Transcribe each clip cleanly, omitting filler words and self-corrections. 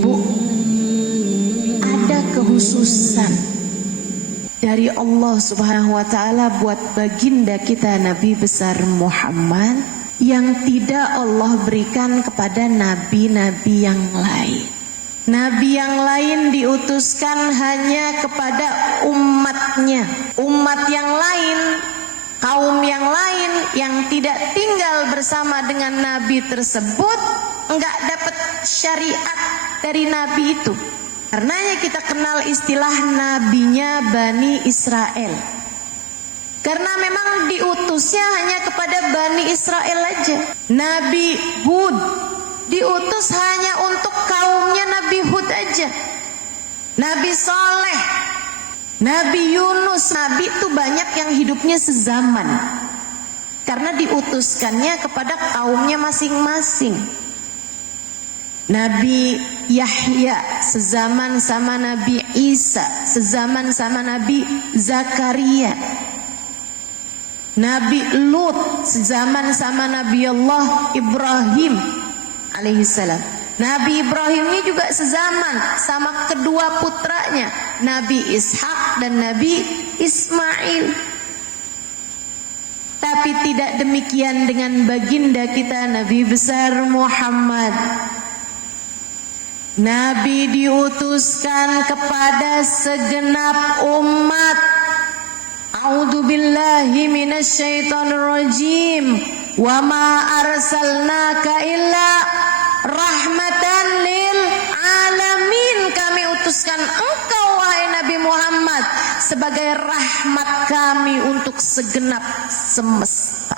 Bu, ada kehususan dari Allah Subhanahu wa Ta'ala buat baginda kita Nabi besar Muhammad yang tidak Allah berikan kepada nabi-nabi yang lain. Nabi yang lain diutuskan hanya kepada umatnya. Umat yang lain, kaum yang lain yang tidak tinggal bersama dengan nabi tersebut enggak dapat syariat dari nabi itu. Karenanya kita kenal istilah nabinya Bani Israel. Karena memang diutusnya hanya kepada Bani Israel aja. Nabi Hud diutus hanya untuk kaumnya Nabi Hud aja. Nabi Saleh, Nabi Yunus, Nabi itu banyak yang hidupnya sezaman. Karena diutuskannya kepada kaumnya masing-masing. Nabi Yahya sezaman sama Nabi Isa, sezaman sama Nabi Zakaria. Nabi Lut sezaman sama Nabi Allah Ibrahim alaihissalam. Nabi Ibrahim ini juga sezaman sama kedua putranya, Nabi Ishak dan Nabi Ismail. Tapi tidak demikian dengan baginda kita Nabi besar Muhammad. Nabi diutuskan kepada segenap umat. A'udzu billahi minasyaitonir rajim. Wa ma arsalnaka illa rahmatan lil alamin. Kami utuskan engkau wahai Nabi Muhammad sebagai rahmat kami untuk segenap semesta.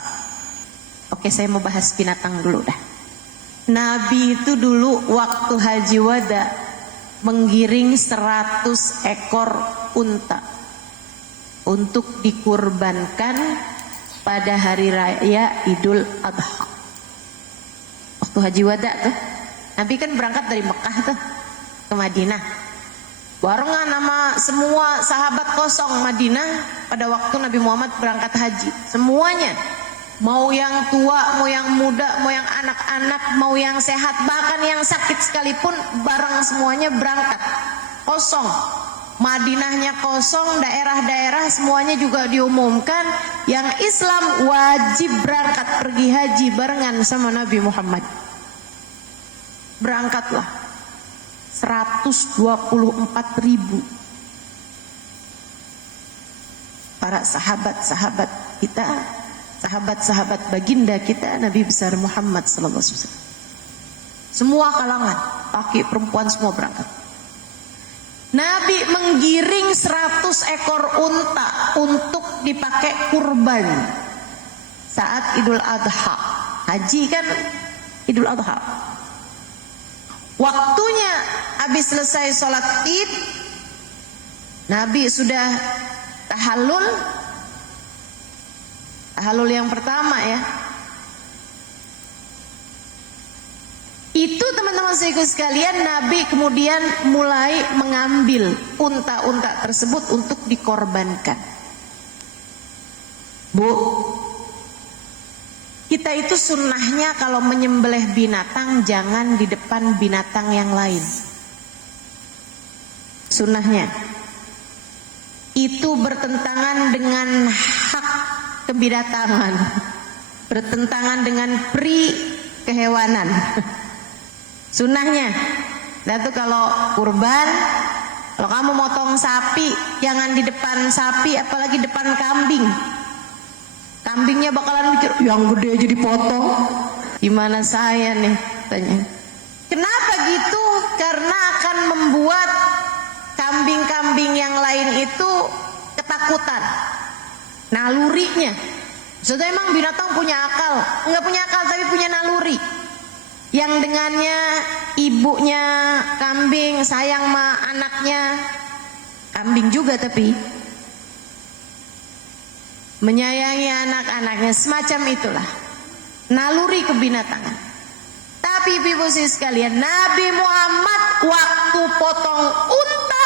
Oke, saya mau bahas binatang dulu dah. Nabi itu dulu waktu haji wada menggiring 100 ekor unta untuk dikurbankan pada hari raya Idul Adha. Waktu haji wada tuh, Nabi kan berangkat dari Mekah tuh ke Madinah. Barengan sama semua sahabat kosong Madinah pada waktu Nabi Muhammad berangkat haji. Semuanya, mau yang tua, mau yang muda, mau yang anak-anak, mau yang sehat, bahkan yang sakit sekalipun bareng semuanya berangkat. Kosong. Madinahnya kosong, daerah-daerah semuanya juga diumumkan yang Islam wajib berangkat pergi haji barengan sama Nabi Muhammad. Berangkatlah 124.000 para sahabat-sahabat kita, sahabat-sahabat baginda kita Nabi besar Muhammad sallallahu alaihi wasallam. Semua kalangan, laki perempuan semua berangkat. Nabi menggiring 100 ekor unta untuk dipakai kurban saat Idul Adha. Haji kan Idul Adha. Waktunya habis selesai sholat Id, Nabi sudah tahallul. Tahallul yang pertama ya. Itu teman-teman saudaraku sekalian, Nabi kemudian mulai mengambil unta-unta tersebut untuk dikorbankan. Bu, kita itu sunnahnya kalau menyembelih binatang jangan di depan binatang yang lain. Sunnahnya. Itu bertentangan dengan hak kebinatangan, bertentangan dengan pri kehewanan. Sunnahnya, dan tuh kalau kurban, kalau kamu motong sapi, jangan di depan sapi, apalagi depan kambing. Kambingnya bakalan mikir, yang gede aja dipotong. Gimana saya nih? Tanya. Kenapa gitu? Karena akan membuat kambing-kambing yang lain itu ketakutan. Nalurinya. Maksudnya emang binatang punya akal? Enggak punya akal tapi punya naluri. Yang dengannya ibunya kambing sayang sama anaknya, kambing juga tapi menyayangi anak-anaknya, semacam itulah naluri kebinatangan. Tapi ibu sekalian, Nabi Muhammad waktu potong unta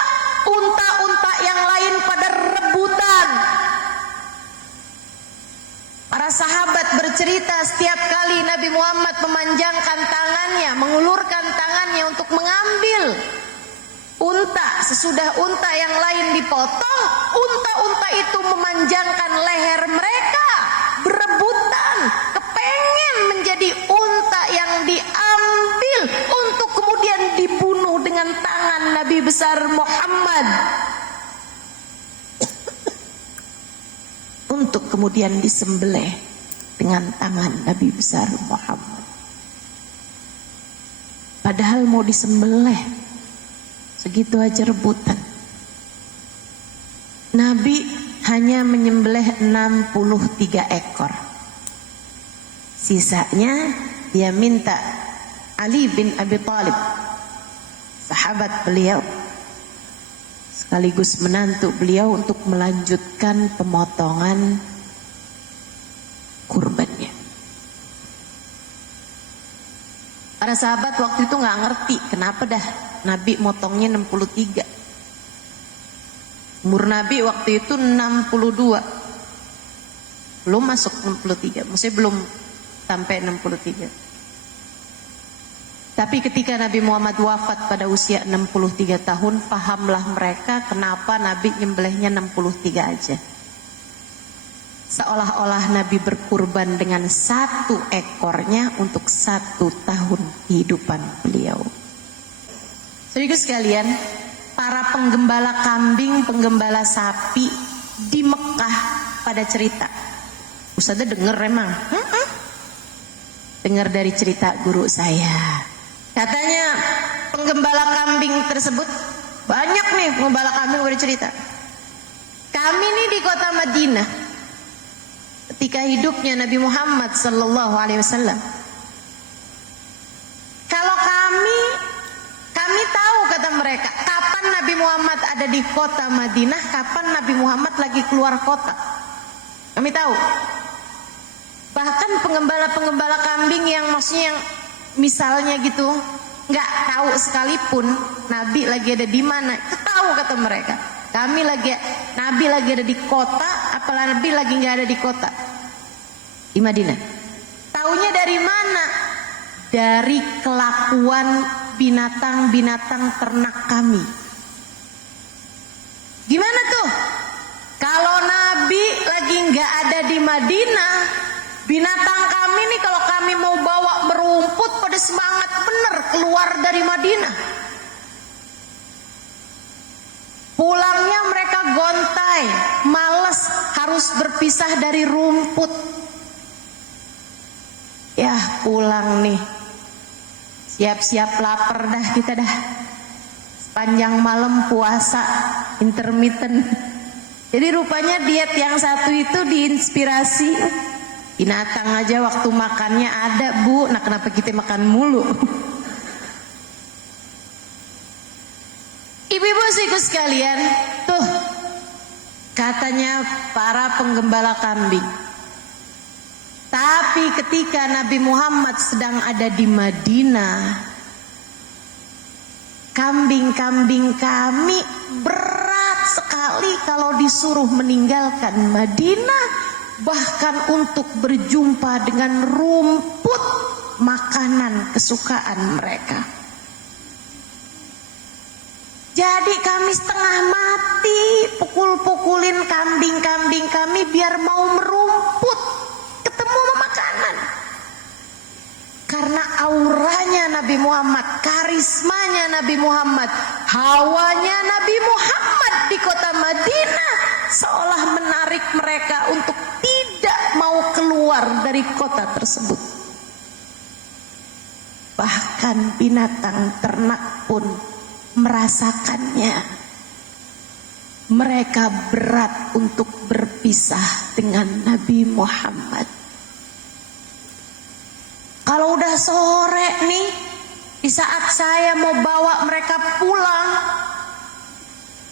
yang lain pada rebutan. Para sahabat bercerita setiap kali Nabi Muhammad memanjangkan tangannya, mengulurkan tangannya untuk mengambil unta, sesudah unta yang lain dipotong, unta-unta itu memanjangkan leher mereka, berebutan, kepengen menjadi unta yang diambil untuk kemudian dibunuh dengan tangan Nabi besar Muhammad. Untuk kemudian disembelih dengan tangan Nabi besar Muhammad. Padahal mau disembelih, segitu aja rebutan. Nabi hanya menyembelih 63 ekor. Sisanya dia minta Ali bin Abi Thalib, sahabat beliau, sekaligus menantu beliau, untuk melanjutkan pemotongan kurbannya. Para sahabat waktu itu nggak ngerti kenapa dah Nabi motongnya 63. Umur Nabi waktu itu 62. Belum masuk 63, maksudnya belum sampai 63. Tapi ketika Nabi Muhammad wafat pada usia 63 tahun, pahamlah mereka kenapa Nabi nyembelihnya 63 aja. Seolah-olah Nabi berkurban dengan 1 ekornya untuk 1 tahun kehidupan beliau. Saudara sekalian, para penggembala kambing, penggembala sapi di Mekah pada cerita. Ustazah denger emang? Dengar dari cerita guru saya. Katanya penggembala kambing tersebut, banyak nih penggembala kambing bercerita. Kami nih di kota Madinah, ketika hidupnya Nabi Muhammad sallallahu alaihi wasallam. Kalau kami tahu, kata mereka, kapan Nabi Muhammad ada di kota Madinah, kapan Nabi Muhammad lagi keluar kota. Kami tahu. Bahkan penggembala-penggembala kambing yang maksudnya yang misalnya gitu, nggak tahu sekalipun Nabi lagi ada di mana, itu tahu kata mereka. Nabi lagi ada di kota, apalagi Nabi lagi nggak ada di kota, di Madinah. Taunya dari mana? Dari kelakuan binatang-binatang ternak kami. Gimana tuh? Kalau Nabi lagi nggak ada di Madinah, binatang kami nih kalau kami mau bawa berumput pada semangat bener keluar dari Madinah. Pulangnya mereka gontai, males, harus berpisah dari rumput. Ya pulang nih, siap-siap lapar dah kita dah. Sepanjang malam puasa intermittent. Jadi rupanya diet yang satu itu diinspirasi binatang aja waktu makannya ada, Bu. Nah kenapa kita makan mulu? Ibu-ibu siku sekalian, tuh katanya para penggembala kambing. Tapi ketika Nabi Muhammad sedang ada di Madinah, kambing-kambing kami berat sekali kalau disuruh meninggalkan Madinah, bahkan untuk berjumpa dengan rumput makanan kesukaan mereka. Jadi kami setengah mati pukul-pukulin kambing-kambing kami biar mau merumput ketemu makanan. Karena auranya Nabi Muhammad, karismanya Nabi Muhammad, hawanya Nabi Muhammad di kota Madinah seolah menarik mereka untuk tidak mau keluar dari kota tersebut. Bahkan binatang ternak pun merasakannya. Mereka berat untuk berpisah dengan Nabi Muhammad. Kalau udah sore nih, di saat saya mau bawa mereka pulang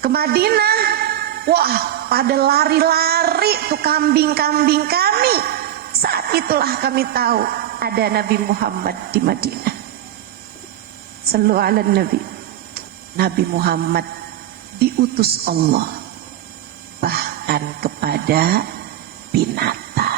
ke Madinah, wah pada lari-lari tuh kambing-kambing kami. Saat itulah kami tahu ada Nabi Muhammad di Madinah. Sallu ala Nabi. Nabi Muhammad diutus Allah bahkan kepada binatang.